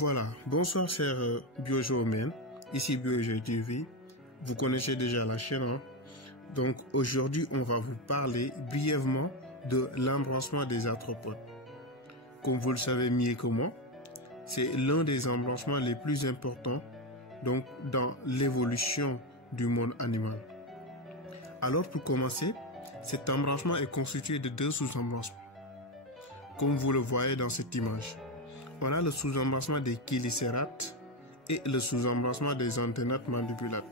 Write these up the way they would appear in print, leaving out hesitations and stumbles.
Voilà, bonsoir chers biogéomènes, ici Biogé TV, vous connaissez déjà la chaîne, hein? Donc aujourd'hui on va vous parler brièvement de l'embranchement des arthropodes. Comme vous le savez mieux que moi, c'est l'un des embranchements les plus importants donc, dans l'évolution du monde animal. Alors pour commencer, cet embranchement est constitué de deux sous-embranchements, comme vous le voyez dans cette image. On a le sous-embranchement des chélicérates et le sous-embranchement des anténates mandibulates.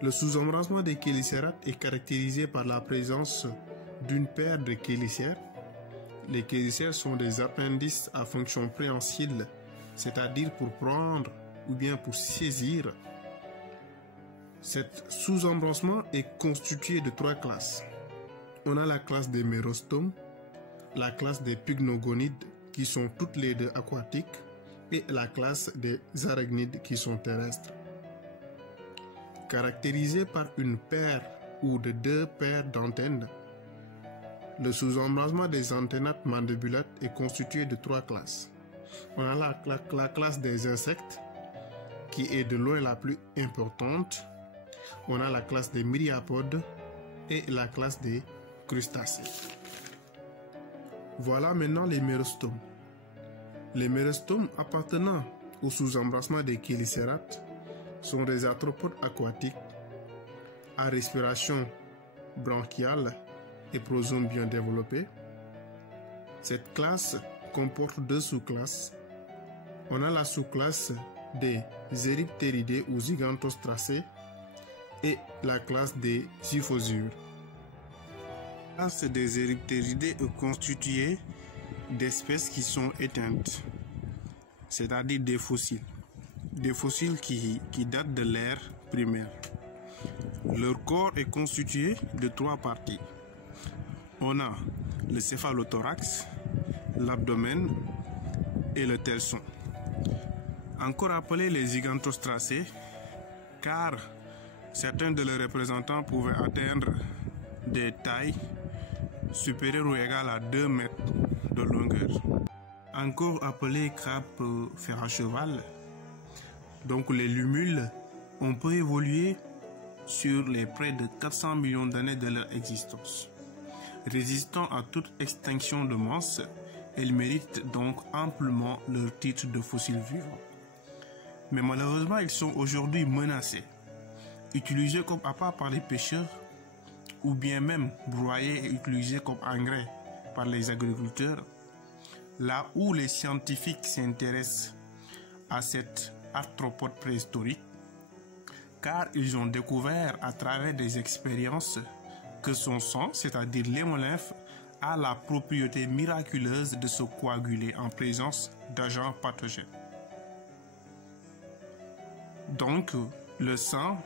Le sous-embranchement des chélicérates est caractérisé par la présence d'une paire de chélicères. Les chélicères sont des appendices à fonction préhensile, c'est-à-dire pour prendre ou bien pour saisir. Cet sous-embranchement est constitué de trois classes. On a la classe des mérostomes, la classe des pycnogonides qui sont toutes les deux aquatiques et la classe des arachnides qui sont terrestres. Caractérisé par une paire ou de deux paires d'antennes, le sous-embranchement des anténates mandibulates est constitué de trois classes. On a la classe des insectes qui est de loin la plus importante. On a la classe des myriapodes et la classe des crustacés. Voilà maintenant les mérostomes. Les mérostomes appartenant au sous-embranchement des chélicérates sont des arthropodes aquatiques à respiration bronchiale et prosome bien développé. Cette classe comporte deux sous-classes. On a la sous-classe des Eurypteridés ou Zygantostracés et la classe des Zyphosures. La classe des Eurypteridés est constituée d'espèces qui sont éteintes, c'est-à-dire des fossiles qui datent de l'ère primaire. Leur corps est constitué de trois parties. On a le céphalothorax, l'abdomen et le terson. Encore appelés les Zygantostracés, car certains de leurs représentants pouvaient atteindre des tailles supérieures ou égales à 2 mètres de longueur. Encore appelés crapes fer à cheval, donc les lumules ont pu évoluer sur les près de 400 millions d'années de leur existence. Résistant à toute extinction de masse, elles méritent donc amplement leur titre de fossiles vivants. Mais malheureusement, ils sont aujourd'hui menacés, utilisés comme appât par les pêcheurs, ou bien même broyés et utilisés comme engrais par les agriculteurs. Là où les scientifiques s'intéressent à cet arthropode préhistorique, car ils ont découvert à travers des expériences que son sang, c'est-à-dire l'hémolymphe, a la propriété miraculeuse de se coaguler en présence d'agents pathogènes. Donc, le sang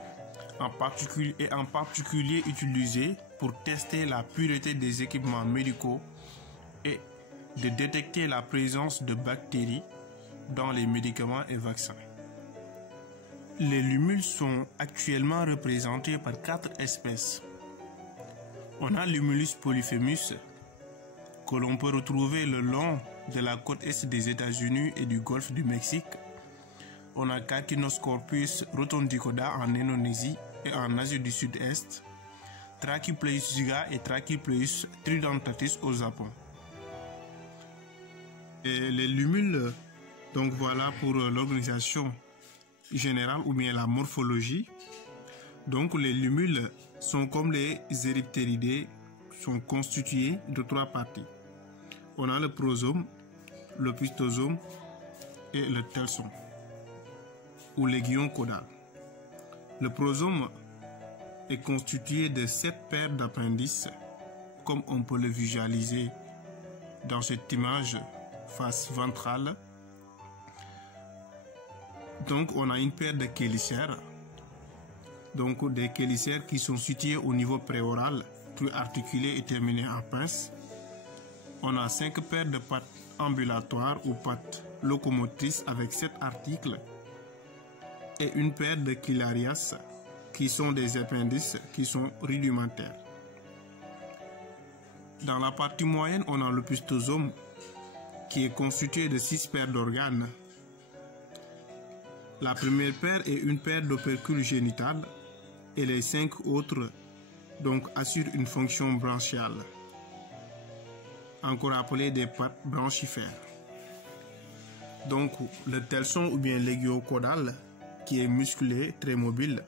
est en particulier utilisé pour tester la pureté des équipements médicaux et de détecter la présence de bactéries dans les médicaments et vaccins. Les lumules sont actuellement représentés par 4 espèces. On a l'Humulus polyphemus, que l'on peut retrouver le long de la côte est des États-Unis et du golfe du Mexique. On a Cachinoscorpius rotundicoda en Indonésie et en Asie du Sud-Est, Trachypleus zyga et Trachypleus tridentatus au Japon. Et les lumules, donc voilà pour l'organisation générale ou bien la morphologie. Donc les lumules sont comme les Eurypteridés, sont constitués de 3 parties. On a le prosome, le pistosome et le telson, ou l'aiguillon caudal. Le prosome est constitué de 7 paires d'appendices, comme on peut le visualiser dans cette image face ventrale. Donc on a une paire de chélicères, donc des chélicères qui sont situés au niveau préoral, plus articulés et terminés en pince. On a 5 paires de pattes ambulatoires ou pattes locomotrices avec 7 articles et une paire de chylarias qui sont des appendices qui sont rudimentaires. Dans la partie moyenne, on a le pistosome qui est constitué de 6 paires d'organes La première paire est une paire d'opercules génitales et les 5 autres donc assurent une fonction branchiale, encore appelée des pattes branchifères. Donc le telson ou bien l'aiguillon caudal, qui est musculé, très mobile,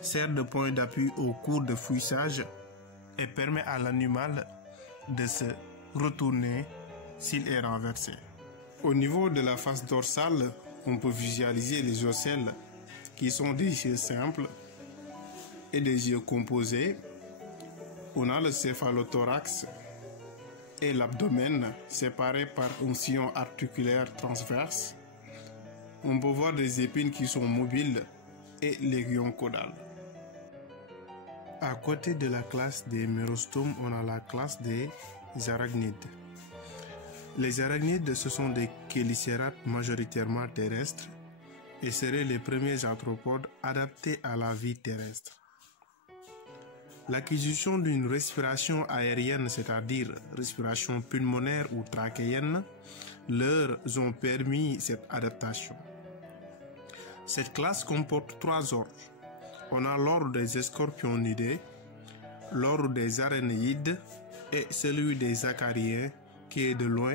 sert de point d'appui au cours de fouissage et permet à l'animal de se retourner s'il est renversé. Au niveau de la face dorsale, on peut visualiser les ocelles qui sont des yeux simples et des yeux composés. On a le céphalothorax et l'abdomen séparés par un sillon articulaire transverse. On peut voir des épines qui sont mobiles et l'aiguillon caudal. À côté de la classe des mérostomes, on a la classe des arachnides. Les arachnides, ce sont des chélicérates majoritairement terrestres et seraient les premiers arthropodes adaptés à la vie terrestre. L'acquisition d'une respiration aérienne, c'est-à-dire respiration pulmonaire ou trachéenne, leur ont permis cette adaptation. Cette classe comporte 3 ordres. On a l'ordre des scorpionidés, l'ordre des aranéides et celui des acariens, qui est de loin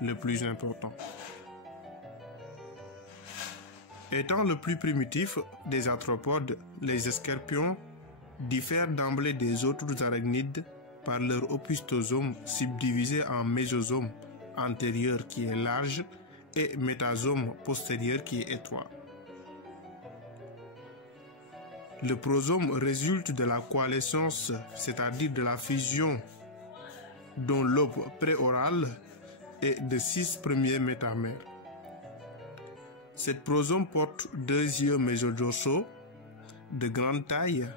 le plus important. Étant le plus primitif des arthropodes, les escarpions diffèrent d'emblée des autres arachnides par leur opistosome subdivisé en mésosome antérieur qui est large et métasome postérieur qui est étroit. Le prosome résulte de la coalescence, c'est-à-dire de la fusion d'un lobe préoral et de 6 premiers métamères. Cette prosome porte 2 yeux mésodorsaux de grande taille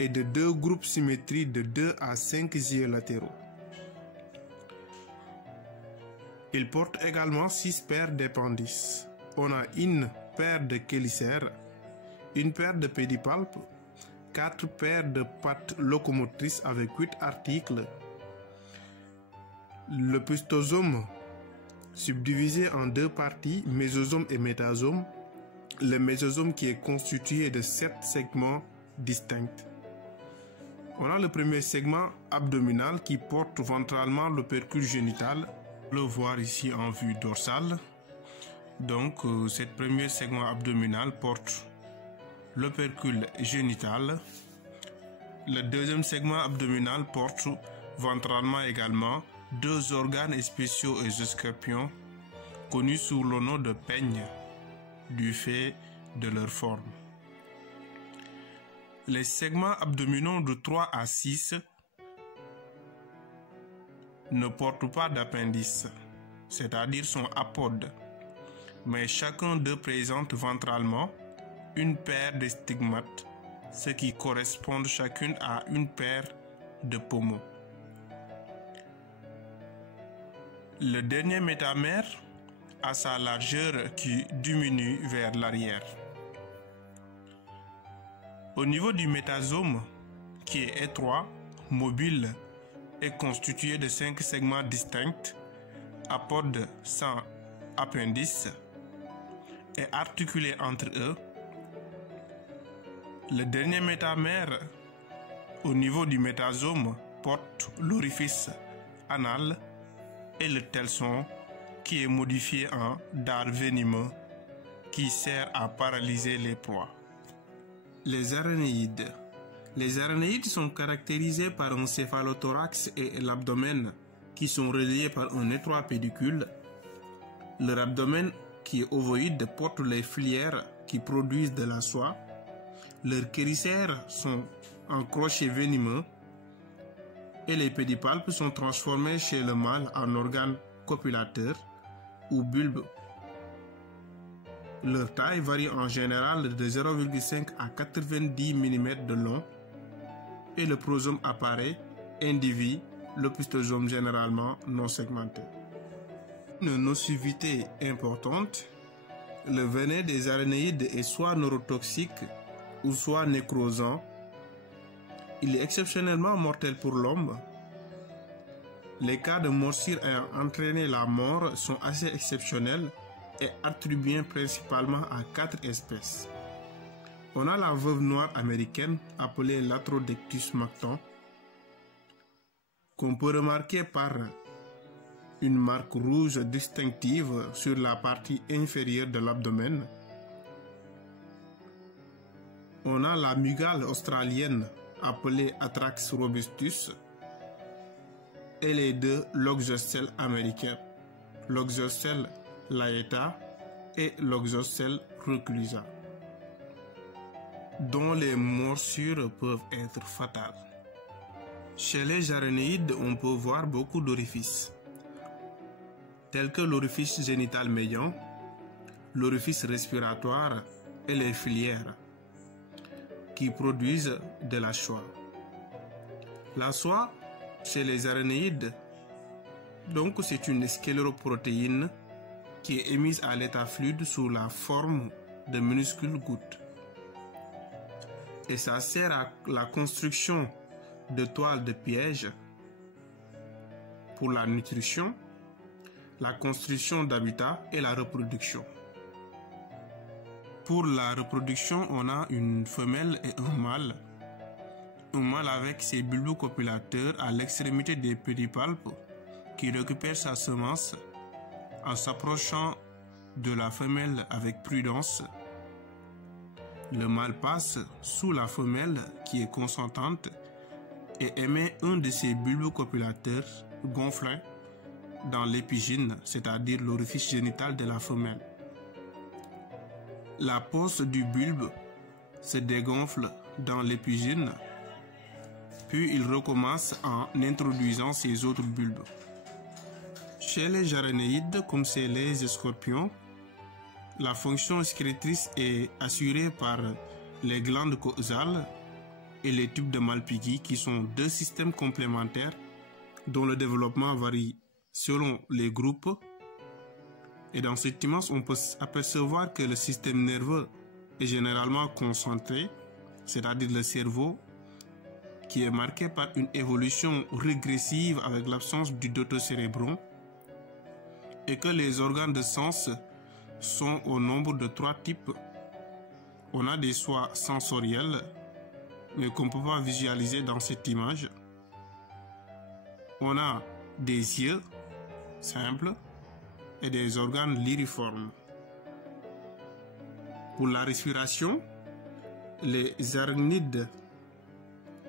et de 2 groupes symétriques de 2 à 5 yeux latéraux. Il porte également 6 paires d'appendices. On a une paire de chélicères, une paire de pédipalpes, 4 paires de pattes locomotrices avec 8 articles, le pistosome subdivisé en 2 parties, mésosome et métasome, le mésosome qui est constitué de 7 segments distincts. On a le premier segment abdominal qui porte ventralement l'opercule génital, on peut le voir ici en vue dorsale. Donc cette premier segment abdominal porte l'opercule génital. Le deuxième segment abdominal porte ventralement également 2 organes spéciaux et escarpions connus sous le nom de peignes du fait de leur forme. Les segments abdominaux de 3 à 6 ne portent pas d'appendice, c'est-à-dire sont apodes, mais chacun d'eux présente ventralement une paire de stigmates, ce qui correspond chacune à une paire de pommeaux. Le dernier métamère a sa largeur qui diminue vers l'arrière. Au niveau du métasome, qui est étroit, mobile et constitué de 5 segments distincts, apodes sans appendice, et articulés entre eux, le dernier métamère au niveau du métasome porte l'orifice anal et le telson qui est modifié en dard venimeux qui sert à paralyser les proies. Les aranéides. Les aranéides sont caractérisés par un céphalothorax et l'abdomen qui sont reliés par un étroit pédicule. Leur abdomen qui est ovoïde porte les filières qui produisent de la soie. Leurs chélicères sont en crochet venimeux et les pédipalpes sont transformés chez le mâle en organes copulateurs ou bulbes. Leur taille varie en général de 0,5 à 90 mm de long et le prosome apparaît indivis, l'opistosome généralement non segmenté. Une nocivité importante, le venin des aranéides est soit neurotoxique ou soit nécrosant. Il est exceptionnellement mortel pour l'homme. Les cas de morsure ayant entraîné la mort sont assez exceptionnels est attribué principalement à 4 espèces. On a la veuve noire américaine appelée Latrodectus macton, qu'on peut remarquer par une marque rouge distinctive sur la partie inférieure de l'abdomen. On a la mygale australienne appelée Atrax robustus et les 2 Loxosceles américains, Loxosceles laeta et Loxosceles reclusa, dont les morsures peuvent être fatales. Chez les aranéides, on peut voir beaucoup d'orifices, tels que l'orifice génital médian, l'orifice respiratoire et les filières, qui produisent de la soie. La soie, chez les aranéides, donc c'est une scléroprotéine qui est émise à l'état fluide sous la forme de minuscules gouttes. Et ça sert à la construction de toiles de pièges pour la nutrition, la construction d'habitats et la reproduction. Pour la reproduction, on a une femelle et un mâle. Un mâle avec ses bulbes copulateurs à l'extrémité des pédipalpes qui récupère sa semence en s'approchant de la femelle avec prudence. Le mâle passe sous la femelle qui est consentante et émet un de ses bulbes copulateurs gonflés dans l'épigyne, c'est-à-dire l'orifice génital de la femelle. La pose du bulbe se dégonfle dans l'épigyne, puis il recommence en introduisant ses autres bulbes. Chez les aranéides, comme chez les scorpions, la fonction excrétrice est assurée par les glandes causales et les tubes de Malpighi, qui sont 2 systèmes complémentaires dont le développement varie selon les groupes. Et dans cette image, on peut apercevoir que le système nerveux est généralement concentré, c'est-à-dire le cerveau, qui est marqué par une évolution régressive avec l'absence du dotocérébron, et que les organes de sens sont au nombre de 3 types. On a des soies sensorielles, mais qu'on ne peut pas visualiser dans cette image. On a des yeux simples et des organes lyriformes. Pour la respiration, les arachnides,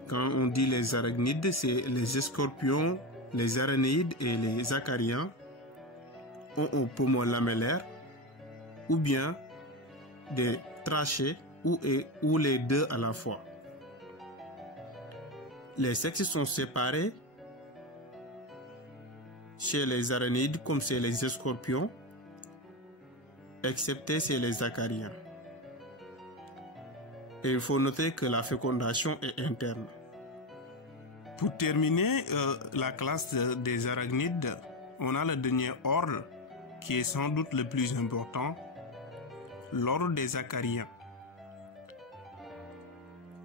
quand on dit les arachnides, c'est les scorpions, les aranéides et les acariens, ont un poumon lamellaire ou bien des trachées ou les 2 à la fois. Les sexes sont séparés chez les aranéides comme chez les scorpions, excepté chez les acariens. Et il faut noter que la fécondation est interne. Pour terminer la classe des arachnides, on a le dernier ordre qui est sans doute le plus important, l'ordre des acariens.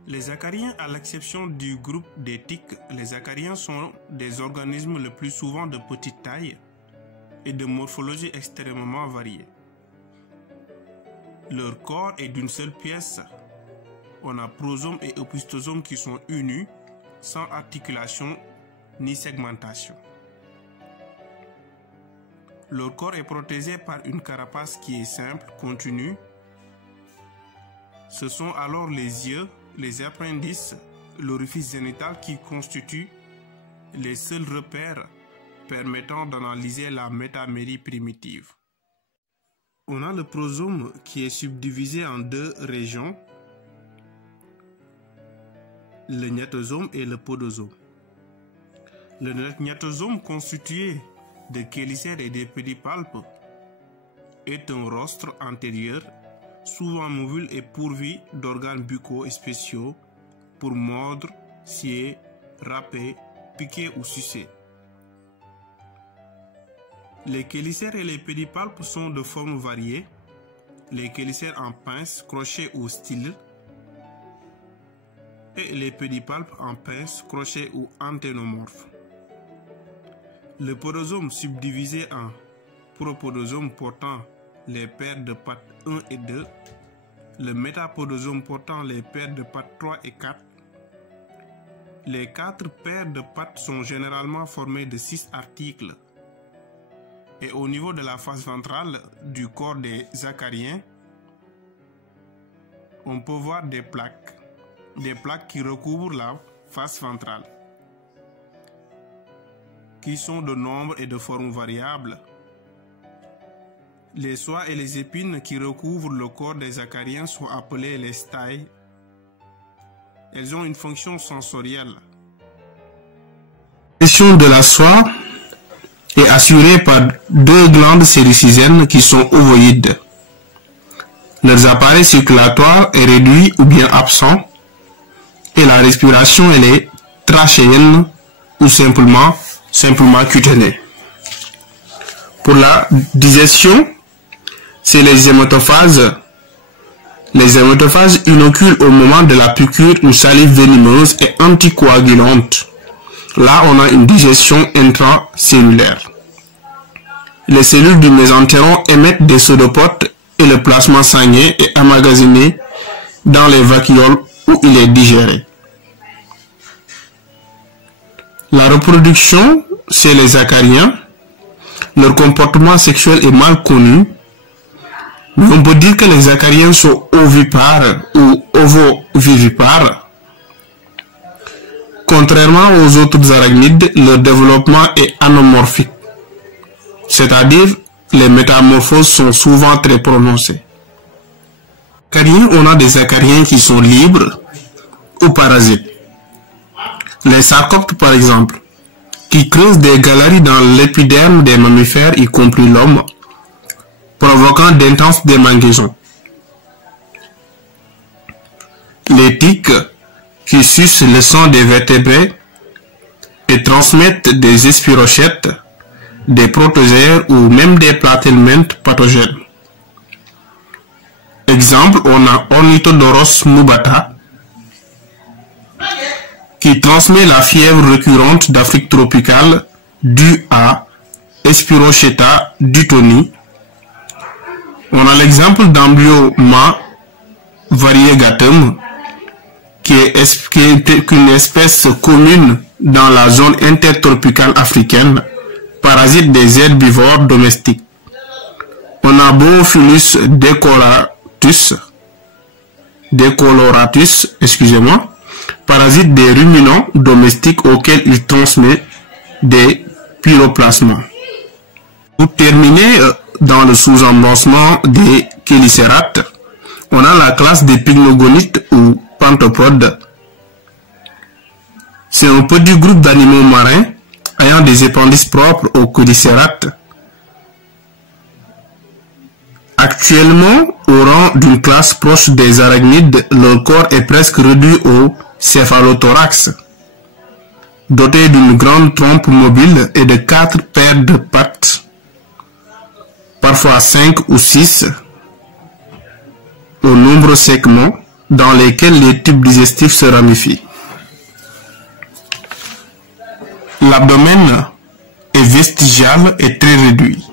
Les acariens, à l'exception du groupe des tiques, les acariens sont des organismes le plus souvent de petite taille et de morphologie extrêmement variée. Leur corps est d'une seule pièce. On a prosome et opistosome qui sont unis, sans articulation ni segmentation. Leur corps est protégé par une carapace qui est simple, continue. Ce sont alors les yeux, les appendices, l'orifice génital qui constituent les seuls repères permettant d'analyser la métamérie primitive. On a le prosome qui est subdivisé en 2 régions, le gnatosome et le podosome. Le gnatosome, constitué de chélicères et de pédipalpes, est un rostre antérieur souvent mobile et pourvu d'organes buccaux et spéciaux pour mordre, scier, râper, piquer ou sucer. Les chélicères et les pédipalpes sont de formes variées, les chélicères en pince, crochet ou style, et les pédipalpes en pince, crochet ou anténomorphes. Le podosome subdivisé en propodosome portant les paires de pattes 1 et 2, le métapodosome portant les paires de pattes 3 et 4. Les 4 paires de pattes sont généralement formées de 6 articles. Et au niveau de la face ventrale du corps des acariens, on peut voir des plaques qui recouvrent la face ventrale, qui sont de nombre et de formes variables. Les soies et les épines qui recouvrent le corps des acariens sont appelées les stailles. Elles ont une fonction sensorielle. La gestion de la soie est assurée par 2 glandes séricysènes qui sont ovoïdes. Leur appareil circulatoire est réduit ou bien absent et la respiration elle est trachéenne ou simplement cutanée. Pour la digestion, c'est les hématophages. Les hématophages inoculent au moment de la piqûre une salive venimeuse et anticoagulante. Là, on a une digestion intracellulaire. Les cellules du mésentérone émettent des pseudopodes et le plasma sanguin est emmagasiné dans les vacuoles où il est digéré. La reproduction chez les acariens, leur comportement sexuel est mal connu, mais on peut dire que les acariens sont ovipares ou ovovivipares. Contrairement aux autres arachnides, leur développement est anomorphique, c'est-à-dire les métamorphoses sont souvent très prononcées. On a des acariens qui sont libres ou parasites. Les sarcoptes par exemple, qui creusent des galeries dans l'épiderme des mammifères, y compris l'homme, provoquant d'intenses démangeaisons. Les tiques qui sucent le sang des vertébrés et transmettent des espirochètes, des protozoaires ou même des platelminthes pathogènes. Exemple, on a Ornithodoros mubata qui transmet la fièvre récurrente d'Afrique tropicale due à Espirocheta dutoni. On a l'exemple d'Amblyoma variegatum qui est une espèce commune dans la zone intertropicale africaine, parasite des herbivores domestiques. On a Boophilus decoloratus, parasite des ruminants domestiques auxquels il transmet des pyroplasmas. Pour terminer, dans le sous-embrassement des chélicérates, on a la classe des pycnogonites ou panthopodes. C'est un petit groupe d'animaux marins ayant des appendices propres aux chélicérates. Actuellement, au rang d'une classe proche des arachnides, leur corps est presque réduit au céphalothorax, doté d'une grande trompe mobile et de 4 paires de pattes, parfois 5 ou 6, aux nombreux segments dans lesquels les tubes digestifs se ramifient. L'abdomen est vestigial et très réduit.